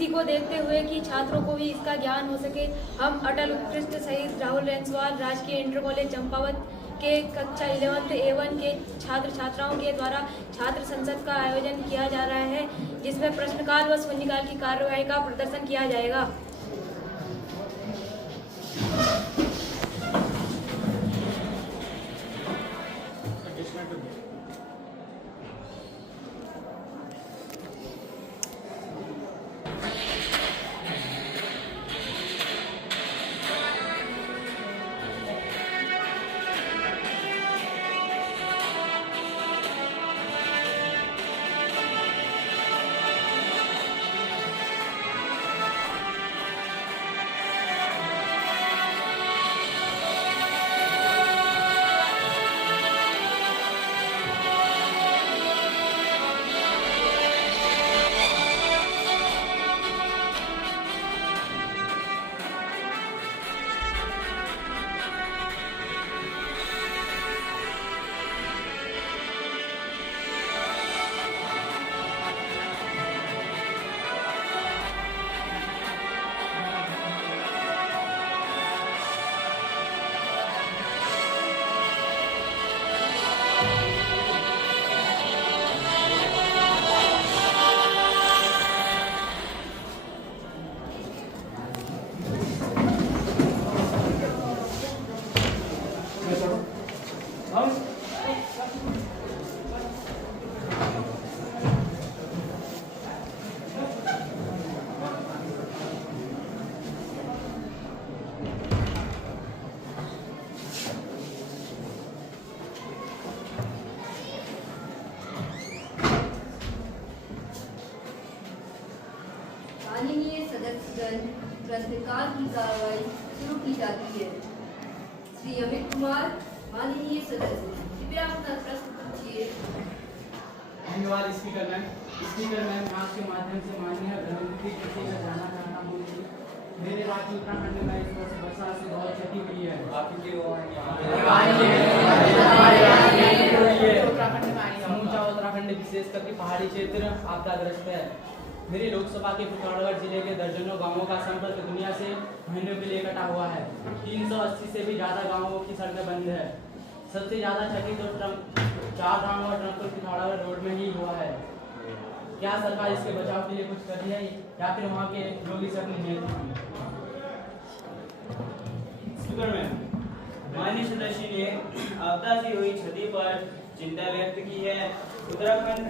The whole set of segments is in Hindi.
इसी को देखते हुए कि छात्रों को भी इसका ज्ञान हो सके, हम अटल उत्कृष्ट शहीद राहुल रेंसवाल राजकीय इंटर कॉलेज चंपावत के कक्षा 11th A1 के छात्र छात्राओं के द्वारा छात्र संसद का आयोजन किया जा रहा है, जिसमें प्रश्नकाल व शून्यकाल की कार्यवाही का प्रदर्शन किया जाएगा। माननीय सदस्यगण, प्रश्नकाल की कार्रवाई शुरू की जाती है। श्री अमित कुमार, माननीय सदस्य, कृपया अपना प्रश्न पूछिए। धन्यवाद स्पीकर मैम। स्पीकर मैम, आपके माध्यम से माननीय गृहमंत्री जी से मैं जानना चाहता हूँ कि मेरे राज्य उत्तराखंड में इस वर्ष वर्षा से बहुत क्षति हुई है। समूचा उत्तराखंड विशेष करके पहाड़ी क्षेत्र आपदाग्रस्त है। मेरी लोकसभा के पिथौरागढ़ जिले के दर्जनों गांवों का संपर्क दुनिया से महीनों के लिए कटा हुआ है। 380 से भी ज्यादा गांवों की सड़कें बंद है। सबसे ज्यादा क्षति तो चार धाम और ट्रंकपुर पिथौरागढ़ रोड में ही हुआ है। क्या सरकार इसके बचाव के लिए कुछ कर रही है या फिर वहाँ के लोग इसे अपनी नियंत्रण? माननीय सदस्य ने आपदा से हुई क्षति पर चिंता व्यक्त की है। उत्तराखंड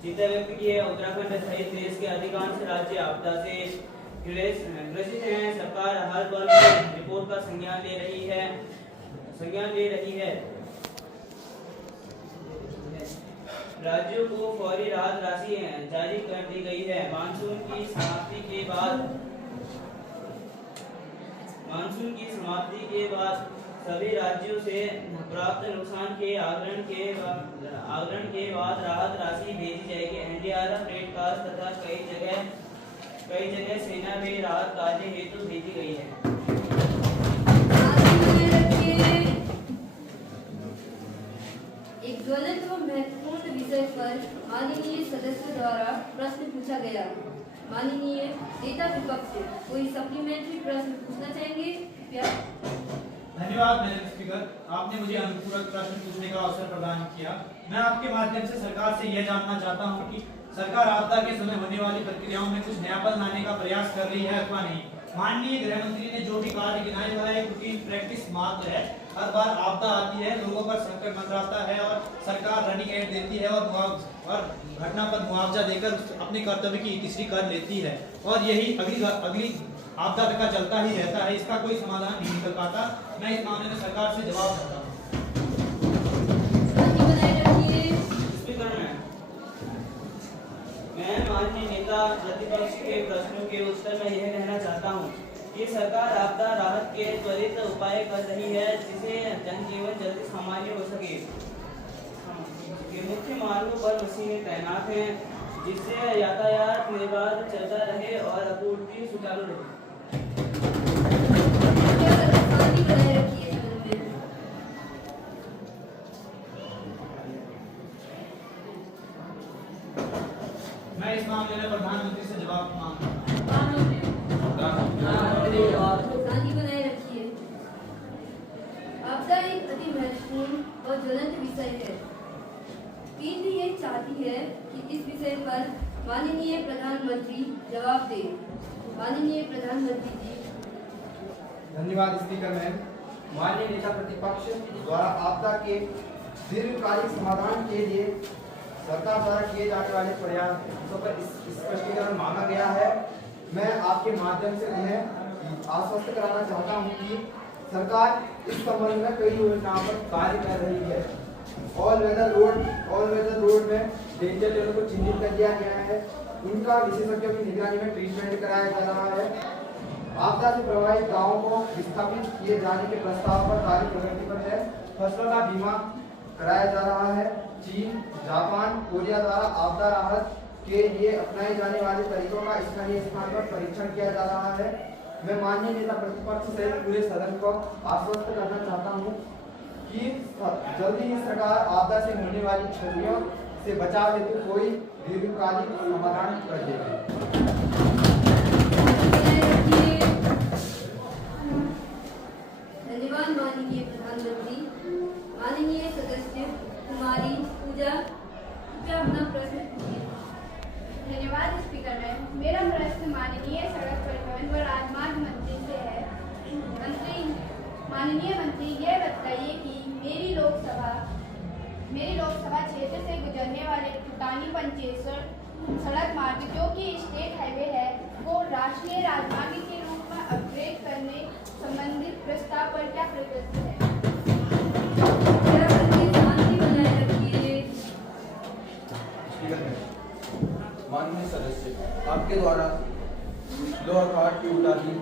सहित देश के अधिकांश राज्य आपदा से ग्रसित हैं। सरकार हर पल रिपोर्ट का संज्ञान ले रही है। राज्यों को फौरी राहत राशि जारी कर दी गई है। मानसून की समाप्ति के बाद सभी राज्यों से प्राप्त नुकसान के आकलन के बाद राहत राशि भेजी जाएगी। एनडीआरएफ, रेड क्रॉस तथा कई जगह सेना भी राहत कार्य हेतु भेजी गई है। एक ज्वलंत व महत्वपूर्ण विषय पर माननीय सदस्य द्वारा प्रश्न पूछा गया। माननीय नेता विपक्ष कोई सप्लीमेंट्री प्रश्न पूछना चाहेंगे? धन्यवाद मैडम स्पीकर, आपने मुझे अनुपूरक प्रश्न पूछने का अवसर प्रदान किया। मैं आपके माध्यम से सरकार से यह जानना चाहता हूं कि सरकार आपदा के समय होने वाली प्रक्रियाओं में कुछ नयापन लाने का प्रयास कर रही है अथवा नहीं। माननीय गृह मंत्री ने जो भी कार्य गिनाए वह एक रूटीन प्रैक्टिस मात्र है। हर बार आपदा आती है, लोगों पर संकट मंडराता है और सरकार रनिंग एड देती है और घटना पर मुआवजा देकर अपने कर्तव्य की तीसरी कर लेती है और यही अगली आपदा तक चलता ही रहता है। इसका कोई समाधान नहीं निकल पाता। मैं इस मामले में सरकार से जवाब चाहता हूँ। मैं माननीय नेता प्रतिपक्ष के प्रश्नों के उत्तर में यह कहना चाहता हूँ कि सरकार आपदा राहत के त्वरित उपाय कर रही है, जिससे जनजीवन जल्दी सामान्य हो सके। मुख्य मार्गों पर मशीनें तैनात हैं, जिससे यातायात निर्बाध चलता रहे और आपूर्ति सुचारू रहे। मैं इस मामले में प्रधानमंत्री से जवाब मांगता हूं। विषय है। पीढ़ी ये चाहती है कि इस विषय पर माननीय प्रधानमंत्री जवाब दें। माननीय प्रधानमंत्री जी। धन्यवाद स्पीकर मैम। माननीय नेता प्रतिपक्ष द्वारा आपदा के दीर्घकालिक समाधान के लिए सरकार द्वारा किए जाने वाले प्रयासों पर स्पष्टीकरण मांगा गया है। मैं आपके माध्यम से उन्हें आश्वस्त कराना चाहता हूं कि सरकार इस संबंध में कई योजनाओं पर कार्य कर रही है। ऑल वेदर रोड में डेंजर जोन को चिन्हित कर दिया गया है। उनका विशेषज्ञों की निगरानी में ट्रीटमेंट कराया जा रहा है। आपदा से प्रभावित गांवों को विस्थापित किए जाने के प्रस्ताव पर कार्य प्रगति पर है। फसलों का बीमा कराया जा रहा है। चीन, जापान, कोरिया द्वारा आपदा राहत के लिए अपनाए जाने वाले तरीकों का स्थानीय स्थान पर परीक्षण किया जा रहा है। मैं माननीय नेता प्रतिपक्ष सहित पूरे सदन को आश्वस्त करना चाहता हूं कि जल्दी ही सरकार आपदा से होने वाली क्षतियों से बचाव हेतु कोई दीर्घकालिक समाधान कर देगी। धन्यवाद माननीय प्रधानमंत्री। माननीय सदस्य कुमारी पूजा, कृपया अपना प्रश्न पूछिए। धन्यवाद स्पीकर मैम। मेरा प्रश्न माननीय सड़क परिवहन व राजमार्ग मंत्री से है। माननीय मंत्री, यह बताइए कि मेरी लोकसभा क्षेत्र से गुजरने वाले टुटानी पंचेश्वर सड़क मार्ग जो कि स्टेट हाईवे है वो राष्ट्रीय राजमार्ग के रूप में अपग्रेड करने संबंधित प्रस्ताव पर क्या प्रगति है? माननीय सदस्य, आपके द्वारा लोहाघाट की उटानी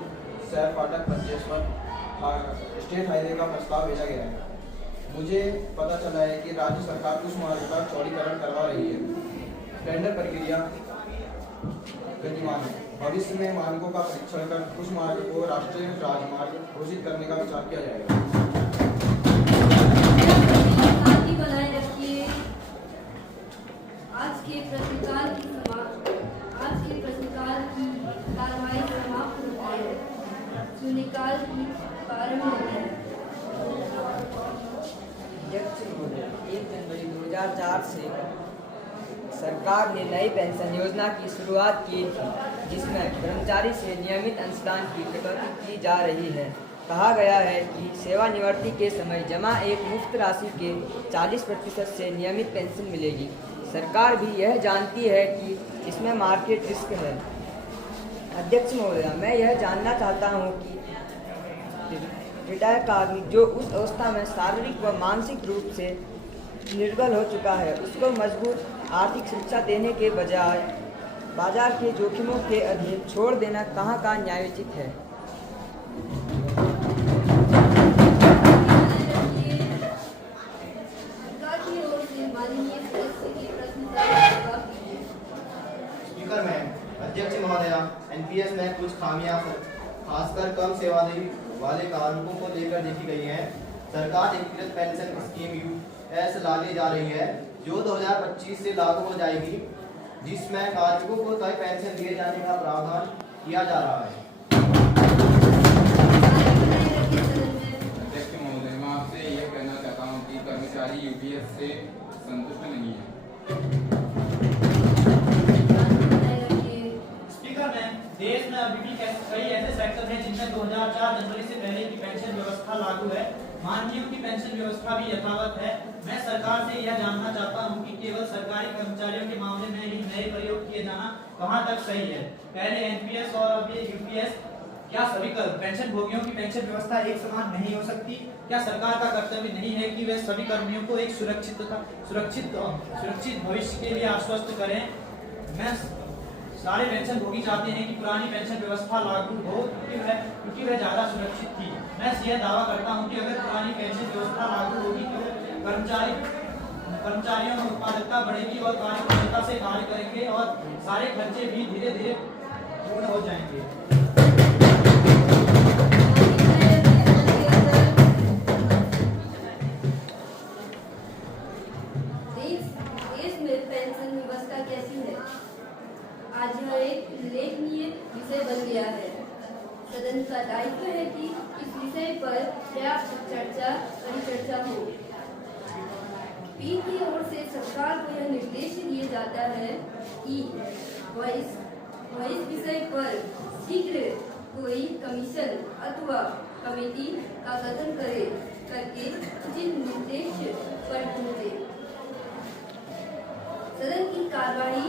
सैर फाटक पंचेश्वर स्टेट हाईवे का प्रस्ताव भेजा गया है। मुझे पता चला है कि राज्य सरकार कुछ मार्ग का चौड़ीकरण करवा रही है। टेंडर प्रक्रिया गतिमान है। भविष्य में मार्गों का परीक्षण कर कुछ मार्ग को राष्ट्रीय राजमार्ग घोषित करने का विचार किया जाएगा। आज के प्रश्नकाल की कार्यवाही समाप्त होती है। शून्यकाल की प्रारंभ होती है। अध्यक्ष महोदय, 1 जनवरी 2004 से सरकार ने नई पेंशन योजना की शुरुआत की थी, जिसमें कर्मचारी से नियमित अंशदान की कटौती की जा रही है। कहा गया है कि सेवानिवृत्ति के समय जमा एक मुफ्त राशि के 40% से नियमित पेंशन मिलेगी। सरकार भी यह जानती है कि इसमें मार्केट रिस्क है। अध्यक्ष महोदय, मैं यह जानना चाहता हूं कि रिटायर कार्मिक जो उस अवस्था में शारीरिक व मानसिक रूप से निर्बल हो चुका है, उसको मजबूत आर्थिक शिक्षा देने के बजाय बाजार के जोखिमों के अधीन छोड़ देना कहाँ का न्यायोचित है? स्पीकर मैम, अध्यक्ष महोदया, एनपीएस में कुछ खामियां खासकर कम सेवानिवृत्ति वाले कार्मिकों को लेकर देखी गई हैं। सरकार एकीकृत पेंशन स्कीम यूएस लाने जा रही है जो 2025 से लागू हो जाएगी, जिसमें कार्मिकों को तय पेंशन दिए जाने का प्रावधान किया जा रहा है। अध्यक्ष महोदय, मैं आपसे यह कहना चाहता हूं कि कर्मचारी यूपीएस से संतुष्ट नहीं है। स्पीकर मैम, देश में अभी भी कई ऐसे सेक्टर हैं जिनमें 2004 जनवरी से पहले की पेंशन व्यवस्था लागू है। माननीयों की पेंशन व्यवस्था भी यथावत है। मैं सरकार से यह जानना चाहता हूं कि केवल सरकारी कर्मचारियों के मामले में ही नए प्रयोग किए जाना कहां तक सही है। पहले एनपीएस और अब ये यूपीएस, क्या सभी पेंशन भोगियों की पेंशन व्यवस्था एक समान नहीं हो सकती? क्या सरकार का कर्तव्य नहीं है कि वे सभी कर्मियों को एक सुरक्षित भविष्य के लिए आश्वस्त करें? मैं सारे पेंशन भोगी चाहते हैं कि पुरानी पेंशन व्यवस्था लागू हो क्योंकि वह ज्यादा सुरक्षित थी। मैं यह दावा करता हूं कि अगर पुरानी पेंशन व्यवस्था लागू होगी तो कर्मचारियों में उत्पादकता बढ़ेगी और कार्यकुशलता से कार्य करेंगे और सारे खर्चे भी धीरे धीरे पूर्ण हो जाएंगे। देश में पेंशन व्यवस्था कैसी है? आज यह एक उल्लेखनीय विषय बन गया है। सदन का दायित्व है कि इस विषय पर पर्याप्त परिचर्चा हो। पीठ की ओर से सरकार को यह निर्देश दिया जाता है कि वह इस विषय पर शीघ्र कोई कमीशन अथवा कमेटी का गठन करके उचित निर्देश पर पहुंचे। सदन की कार्यवाही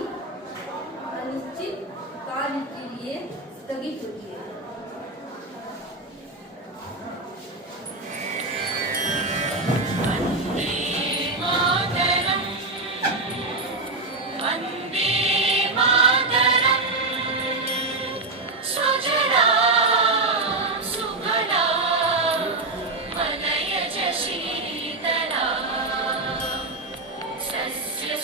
अनिश्चित काल के लिए स्थगित होती है। शीतला सस्य